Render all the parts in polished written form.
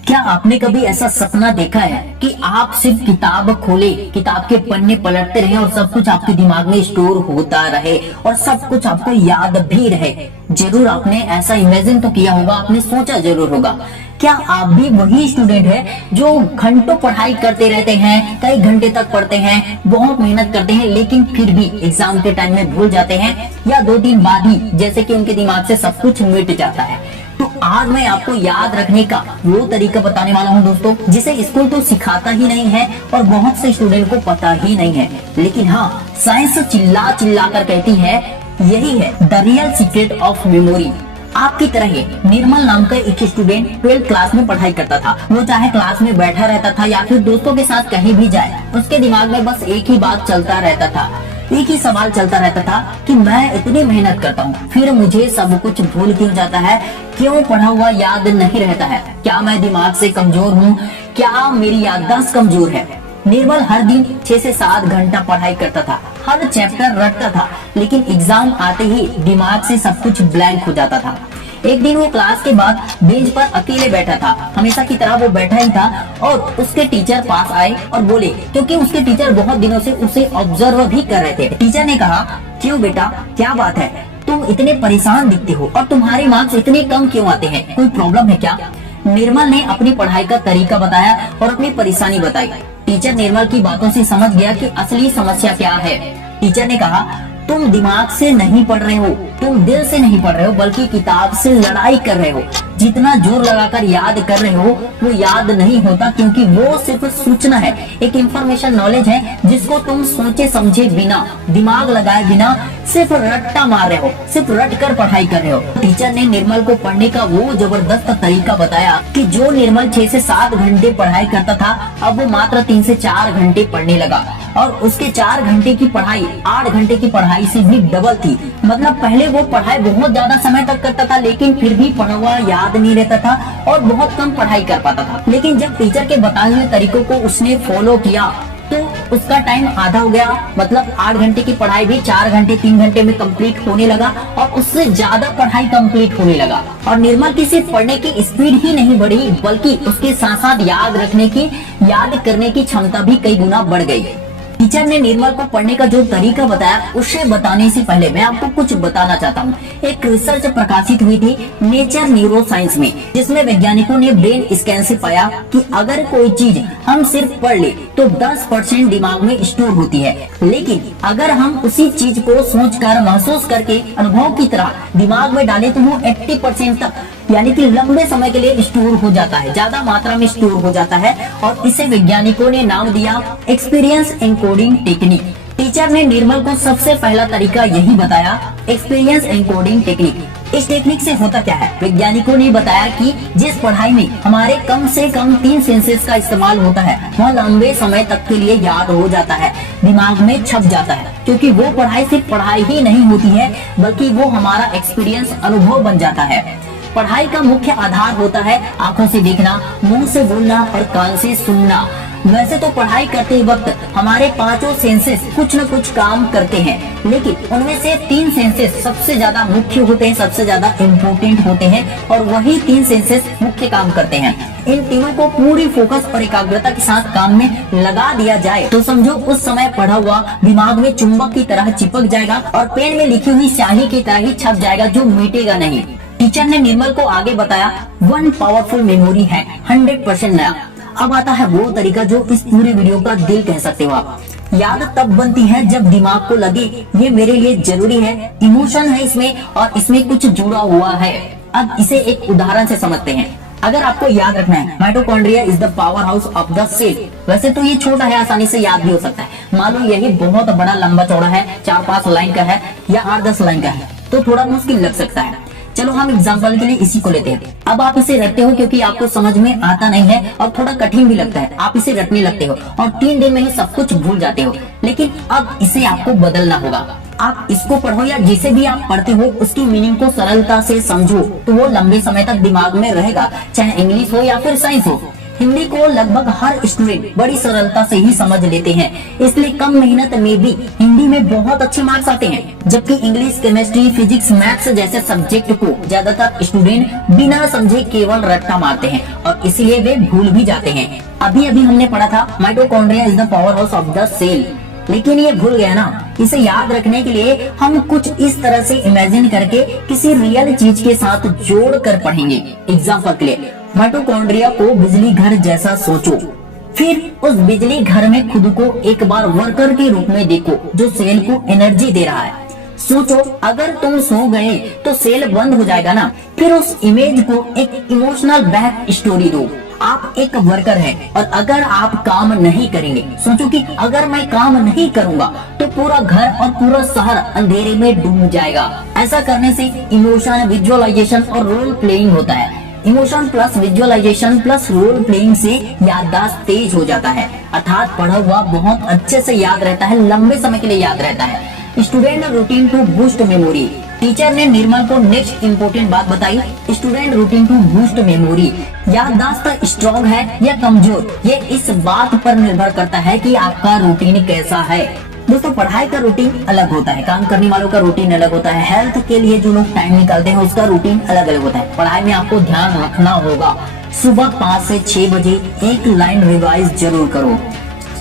क्या आपने कभी ऐसा सपना देखा है कि आप सिर्फ किताब खोले, किताब के पन्ने पलटते रहे और सब कुछ आपके दिमाग में स्टोर होता रहे और सब कुछ आपको याद भी रहे? जरूर आपने ऐसा इमेजिन तो किया होगा, आपने सोचा जरूर होगा। क्या आप भी वही स्टूडेंट है जो घंटों पढ़ाई करते रहते हैं, कई घंटे तक पढ़ते हैं, बहुत मेहनत करते हैं, लेकिन फिर भी एग्जाम के टाइम में भूल जाते हैं या 2 दिन बाद ही जैसे कि उनके दिमाग से सब कुछ मिट जाता है? तो आज मैं आपको याद रखने का वो तरीका बताने वाला हूँ दोस्तों, जिसे स्कूल तो सिखाता ही नहीं है और बहुत से स्टूडेंट को पता ही नहीं है। लेकिन हाँ, साइंस चिल्ला चिल्ला कर कहती है यही है the real secret of memory. आपकी तरह ही निर्मल नाम का एक स्टूडेंट 12th क्लास में पढ़ाई करता था। वो चाहे क्लास में बैठा रहता था या फिर दोस्तों के साथ कहीं भी जाए, उसके दिमाग में बस एक ही बात चलता रहता था, एक ही सवाल चलता रहता था कि मैं इतनी मेहनत करता हूँ, फिर मुझे सब कुछ भूल क्यों जाता है, क्यों पढ़ा हुआ याद नहीं रहता है, क्या मैं दिमाग से कमजोर हूँ, क्या मेरी याददाश्त कमजोर है? निर्मल हर दिन 6 से 7 घंटा पढ़ाई करता था, हर चैप्टर रटता था, लेकिन एग्जाम आते ही दिमाग से सब कुछ ब्लैंक हो जाता था। एक दिन वो क्लास के बाद बेंच पर अकेले बैठा था, हमेशा की तरह वो बैठा ही था और उसके टीचर पास आए और बोले, क्योंकि उसके टीचर बहुत दिनों से उसे ऑब्जर्व भी कर रहे थे। टीचर ने कहा, क्यों बेटा, क्या बात है, तुम इतने परेशान दिखते हो और तुम्हारे मार्क्स इतने कम क्यों आते हैं, कोई प्रॉब्लम है क्या? निर्मल ने अपनी पढ़ाई का तरीका बताया और अपनी परेशानी बताई। टीचर निर्मल की बातों से समझ गया कि असली समस्या क्या है। टीचर ने कहा, तुम दिमाग से नहीं पढ़ रहे हो, तुम दिल से नहीं पढ़ रहे हो, बल्कि किताब से लड़ाई कर रहे हो। जितना जोर लगाकर याद कर रहे हो वो याद नहीं होता, क्योंकि वो सिर्फ सूचना है, एक इंफॉर्मेशन नॉलेज है जिसको तुम सोचे समझे बिना, दिमाग लगाए बिना सिर्फ रट्टा मार रहे हो, सिर्फ रट कर पढ़ाई कर रहे हो। टीचर ने निर्मल को पढ़ने का वो जबरदस्त तरीका बताया कि जो निर्मल 6 से 7 घंटे पढ़ाई करता था, अब वो मात्र 3 से 4 घंटे पढ़ने लगा और उसके 4 घंटे की पढ़ाई 8 घंटे की पढ़ाई से भी डबल थी। मतलब पहले वो पढ़ाई बहुत ज्यादा समय तक करता था, लेकिन फिर भी पढ़ा हुआ याद नहीं रहता था और बहुत कम पढ़ाई कर पाता था। लेकिन जब टीचर के बताए हुए तरीकों को उसने फॉलो किया तो उसका टाइम आधा हो गया, मतलब 8 घंटे की पढ़ाई भी 4 घंटे 3 घंटे में कंप्लीट होने लगा और उससे ज्यादा पढ़ाई कंप्लीट होने लगा। और निर्मल की सिर्फ पढ़ने की स्पीड ही नहीं बढ़ी, बल्कि उसके साथ साथ याद रखने की, याद करने की क्षमता भी कई गुना बढ़ गई। टीचर ने निर्मल को पढ़ने का जो तरीका बताया, उसे बताने से पहले मैं आपको कुछ बताना चाहता हूँ। एक रिसर्च प्रकाशित हुई थी नेचर न्यूरोसाइंस में, जिसमें वैज्ञानिकों ने ब्रेन स्कैन से पाया कि अगर कोई चीज हम सिर्फ पढ़ ले तो 10% दिमाग में स्टोर होती है, लेकिन अगर हम उसी चीज को सोचकर, महसूस करके, अनुभव की तरह दिमाग में डालें तो वो 80% तक, यानी कि लंबे समय के लिए स्टोर हो जाता है, ज्यादा मात्रा में स्टोर हो जाता है। और इसे वैज्ञानिकों ने नाम दिया एक्सपीरियंस एनकोडिंग टेक्निक। टीचर ने निर्मल को सबसे पहला तरीका यही बताया, एक्सपीरियंस एनकोडिंग टेक्निक। इस टेक्निक से होता क्या है? वैज्ञानिकों ने बताया कि जिस पढ़ाई में हमारे कम से कम 3 सेंसेस का इस्तेमाल होता है, वह लंबे समय तक के लिए याद हो जाता है, दिमाग में छप जाता है, क्योंकि वो पढ़ाई सिर्फ पढ़ाई ही नहीं होती है, बल्कि वो हमारा एक्सपीरियंस, अनुभव बन जाता है। पढ़ाई का मुख्य आधार होता है आंखों से देखना, मुंह से बोलना और कान से सुनना। वैसे तो पढ़ाई करते वक्त हमारे 5 सेंसेस कुछ न कुछ काम करते हैं, लेकिन उनमें से 3 सेंसेस सबसे ज्यादा मुख्य होते हैं, सबसे ज्यादा इम्पोर्टेंट होते हैं और वही 3 सेंसेस मुख्य काम करते हैं। इन तीनों को पूरी फोकस और एकाग्रता के साथ काम में लगा दिया जाए तो समझो उस समय पढ़ा हुआ दिमाग में चुंबक की तरह चिपक जाएगा और पेन में लिखी हुई स्याही की तरह ही छप जाएगा, जो मिटेगा नहीं। टीचर ने निर्मल को आगे बताया, 1 पावरफुल मेमोरी है, 100% नया। अब आता है वो तरीका जो इस पूरे वीडियो का दिल कह सकते हो आप। याद तब बनती है जब दिमाग को लगे ये मेरे लिए जरूरी है, इमोशन है इसमें और इसमें कुछ जुड़ा हुआ है। अब इसे एक उदाहरण से समझते हैं। अगर आपको याद रखना है mitochondria is the power house of the cell, वैसे तो ये छोटा है, आसानी से याद भी हो सकता है। मान लो यही बहुत बड़ा लंबा चौड़ा है, 4-5 लाइन का है या 8-10 लाइन का है, तो थोड़ा मुश्किल लग सकता है। चलो हम एग्जाम्पल के लिए इसी को लेते हैं। अब आप इसे रटते हो क्योंकि आपको समझ में आता नहीं है और थोड़ा कठिन भी लगता है, आप इसे रटने लगते हो और 3 दिन में ही सब कुछ भूल जाते हो। लेकिन अब इसे आपको बदलना होगा। आप इसको पढ़ो या जिसे भी आप पढ़ते हो उसकी मीनिंग को सरलता से समझो, तो वो लंबे समय तक दिमाग में रहेगा, चाहे इंग्लिश हो या फिर साइंस हो। हिंदी को लगभग हर स्टूडेंट बड़ी सरलता से ही समझ लेते हैं, इसलिए कम मेहनत में भी हिंदी में बहुत अच्छे मार्क्स आते हैं। जबकि इंग्लिश, केमिस्ट्री, फिजिक्स, मैथ्स जैसे सब्जेक्ट को ज्यादातर स्टूडेंट बिना समझे केवल रट्टा मारते हैं और इसलिए वे भूल भी जाते हैं। अभी अभी हमने पढ़ा था mitochondria is the power house of the cell, लेकिन ये भूल गया ना। इसे याद रखने के लिए हम कुछ इस तरह से इमेजिन करके किसी रियल चीज के साथ जोड़ कर पढ़ेंगे। एग्जाम्पल के लिए माइटोकॉन्ड्रिया को बिजली घर जैसा सोचो, फिर उस बिजली घर में खुद को एक बार वर्कर के रूप में देखो जो सेल को एनर्जी दे रहा है। सोचो अगर तुम सो गए तो सेल बंद हो जाएगा ना। फिर उस इमेज को एक इमोशनल बैक स्टोरी दो। आप एक वर्कर हैं और अगर आप काम नहीं करेंगे, सोचो कि अगर मैं काम नहीं करूंगा तो पूरा घर और पूरा शहर अंधेरे में डूब जाएगा। ऐसा करने से इमोशन, विजुअलाइजेशन और रोल प्लेइंग होता है। Emotion plus visualisation plus role playing से याददाश्त तेज हो जाता है, अर्थात पढ़ा हुआ बहुत अच्छे से याद रहता है, लंबे समय के लिए याद रहता है। Student routine to boost memory. Teacher ने निर्मल को नेक्स्ट इम्पोर्टेंट बात बताई, student routine to boost memory. याददाश्त स्ट्रॉन्ग है या कमजोर, ये इस बात पर निर्भर करता है कि आपका रूटीन कैसा है। दोस्तों, पढ़ाई का रूटीन अलग होता है, काम करने वालों का रूटीन अलग होता है, हेल्थ के लिए जो लोग टाइम निकालते हैं उसका रूटीन अलग अलग होता है। पढ़ाई में आपको ध्यान रखना होगा, सुबह 5 से 6 बजे एक लाइन रिवाइज जरूर करो।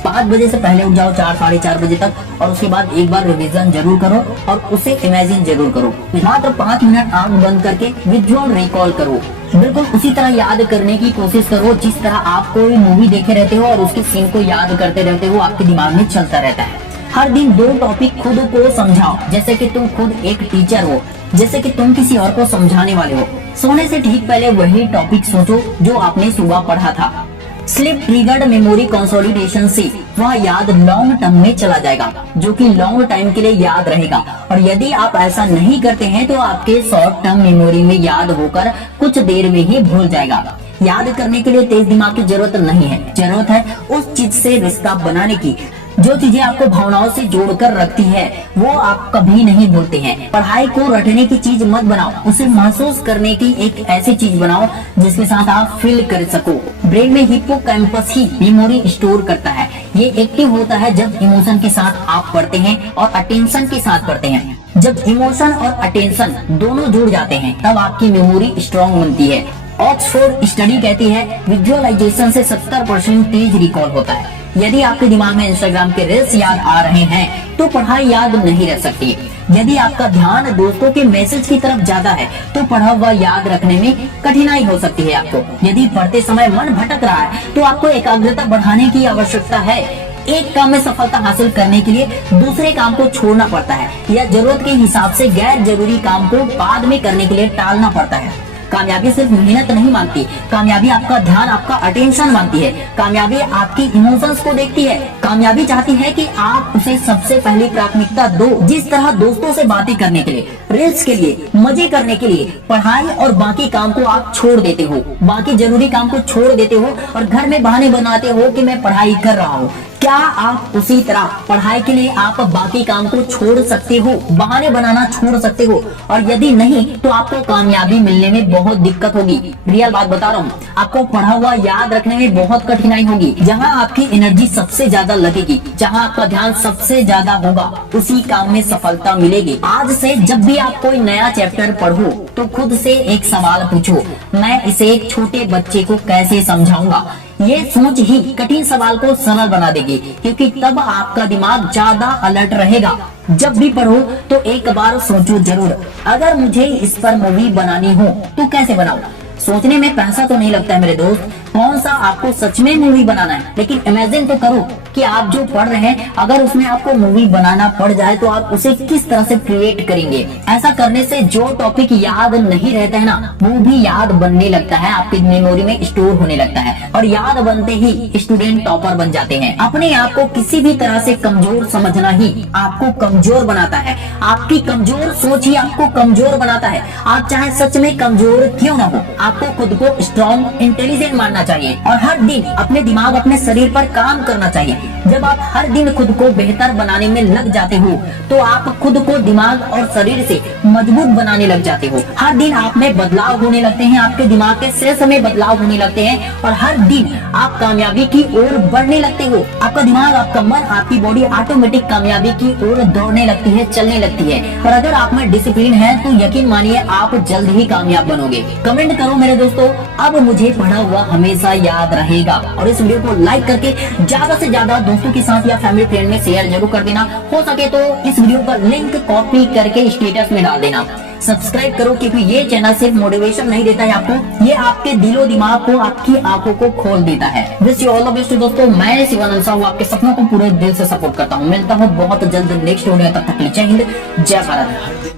5 बजे से पहले उठ जाओ 4 साढ़े 4 बजे तक, और उसके बाद एक बार रिवीजन जरूर करो और उसे इमेजिन जरूर करो। मात्र 5 मिनट आंख बंद करके विजुअल रिकॉल करो। बिल्कुल उसी तरह याद करने की कोशिश करो जिस तरह आप कोई मूवी देखे रहते हो और उसके सीन को याद करते रहते हो, आपके दिमाग में चलता रहता है। हर दिन 2 टॉपिक खुद को समझाओ, जैसे कि तुम खुद एक टीचर हो, जैसे कि तुम किसी और को समझाने वाले हो। सोने से ठीक पहले वही टॉपिक सोचो जो आपने सुबह पढ़ा था। स्लिप ट्रिगर्ड मेमोरी कंसोलिडेशन से वह याद लॉन्ग टर्म में चला जाएगा, जो कि लॉन्ग टाइम के लिए याद रहेगा। और यदि आप ऐसा नहीं करते हैं तो आपके शॉर्ट टर्म मेमोरी में याद होकर कुछ देर में ही भूल जाएगा। याद करने के लिए तेज दिमाग की जरूरत नहीं है, जरूरत है उस चीज से रिश्ता बनाने की जो चीजें आपको भावनाओं से जोड़कर रखती है, वो आप कभी नहीं भूलते हैं। पढ़ाई को रटने की चीज मत बनाओ, उसे महसूस करने की एक ऐसी चीज बनाओ जिसके साथ आप फील कर सको। ब्रेन में हिप्पोकैम्पस ही मेमोरी स्टोर करता है। ये एक्टिव होता है जब इमोशन के साथ आप पढ़ते हैं और अटेंशन के साथ पढ़ते हैं। जब इमोशन और अटेंशन दोनों जुड़ जाते हैं तब आपकी मेमोरी स्ट्रॉन्ग बनती है। ऑक्सफोर्ड स्टडी कहती है विजुअलाइजेशन से 70% तेज रिकॉल होता है। यदि आपके दिमाग में इंस्टाग्राम के रील्स याद आ रहे हैं तो पढ़ाई याद नहीं रह सकती। यदि आपका ध्यान दोस्तों के मैसेज की तरफ ज्यादा है तो पढ़ा हुआ याद रखने में कठिनाई हो सकती है आपको। यदि पढ़ते समय मन भटक रहा है तो आपको एकाग्रता बढ़ाने की आवश्यकता है। एक काम में सफलता हासिल करने के लिए दूसरे काम को छोड़ना पड़ता है या जरूरत के हिसाब से गैर जरूरी काम को बाद में करने के लिए टालना पड़ता है। कामयाबी सिर्फ मेहनत नहीं मांगती, कामयाबी आपका ध्यान, आपका अटेंशन मांगती है। कामयाबी आपकी इमोशंस को देखती है। कामयाबी चाहती है कि आप उसे सबसे पहली प्राथमिकता दो। जिस तरह दोस्तों से बातें करने के लिए, रील्स के लिए, मजे करने के लिए पढ़ाई और बाकी काम को आप छोड़ देते हो, बाकी जरूरी काम को छोड़ देते हो और घर में बहाने बनाते हो कि मैं पढ़ाई कर रहा हूँ, क्या आप उसी तरह पढ़ाई के लिए आप बाकी काम को छोड़ सकते हो, बहाने बनाना छोड़ सकते हो? और यदि नहीं तो आपको कामयाबी मिलने में बहुत दिक्कत होगी। रियल बात बता रहा हूँ, आपको पढ़ा हुआ याद रखने में बहुत कठिनाई होगी। जहाँ आपकी एनर्जी सबसे ज्यादा लगेगी, जहाँ आपका ध्यान सबसे ज्यादा होगा, उसी काम में सफलता मिलेगी। आज से जब भी आप कोई नया चैप्टर पढ़ो तो खुद से एक सवाल पूछो, मैं इसे एक छोटे बच्चे को कैसे समझाऊंगा? ये सोच ही कठिन सवाल को सरल बना देगी, क्योंकि तब आपका दिमाग ज्यादा अलर्ट रहेगा। जब भी पढ़ो तो एक बार सोचो जरूर, अगर मुझे इस पर मूवी बनानी हो तो कैसे बनाऊं? सोचने में पैसा तो नहीं लगता है मेरे दोस्त, कौन सा आपको सच में मूवी बनाना है, लेकिन इमेजिन तो करो कि आप जो पढ़ रहे हैं अगर उसमें आपको मूवी बनाना पड़ जाए तो आप उसे किस तरह से क्रिएट करेंगे। ऐसा करने से जो टॉपिक याद नहीं रहता है ना, वो भी याद बनने लगता है, आपकी मेमोरी में स्टोर होने लगता है और याद बनते ही स्टूडेंट टॉपर बन जाते हैं। अपने आप को किसी भी तरह से कमजोर समझना ही आपको कमजोर बनाता है। आपकी कमजोर सोच ही आपको कमजोर बनाता है। आप चाहे सच में कमजोर क्यों ना हो, आपको खुद को स्ट्रॉन्ग, इंटेलिजेंट मानना चाहिए और हर दिन अपने दिमाग, अपने शरीर पर काम करना चाहिए। जब आप हर दिन खुद को बेहतर बनाने में लग जाते हो तो आप खुद को दिमाग और शरीर से मजबूत बनाने लग जाते हो। हर दिन आप में बदलाव होने लगते हैं, आपके दिमाग के सेल्स में बदलाव होने लगते हैं और हर दिन आप कामयाबी की ओर बढ़ने लगते हो। आपका दिमाग, आपका मन, आपकी बॉडी ऑटोमेटिक कामयाबी की ओर दौड़ने लगती है, चलने लगती है। और अगर आप में डिसिप्लिन है तो यकीन मानिए आप जल्द ही कामयाब बनोगे। कमेंट करो मेरे दोस्तों, अब मुझे पढ़ा हुआ हमेशा याद रहेगा। और इस वीडियो को लाइक करके ज्यादा से ज्यादा दोस्तों के साथ या फैमिली फ्रेंड में शेयर जरूर कर देना। हो सके तो इस वीडियो का लिंक कॉपी करके स्टेटस में डाल देना। सब्सक्राइब करो क्योंकि ये चैनल सिर्फ मोटिवेशन नहीं देता है आपको, ये आपके दिलो दिमाग को, आपकी आंखों को खोल देता है। Wish you all the best दोस्तों। मैं शिवानंद साहू आपके सपनों को पूरे दिल से सपोर्ट करता हूँ। मिलता हूँ बहुत जल्द नेक्स्ट वीडियो। तब तक जय हिंद, जय भारत।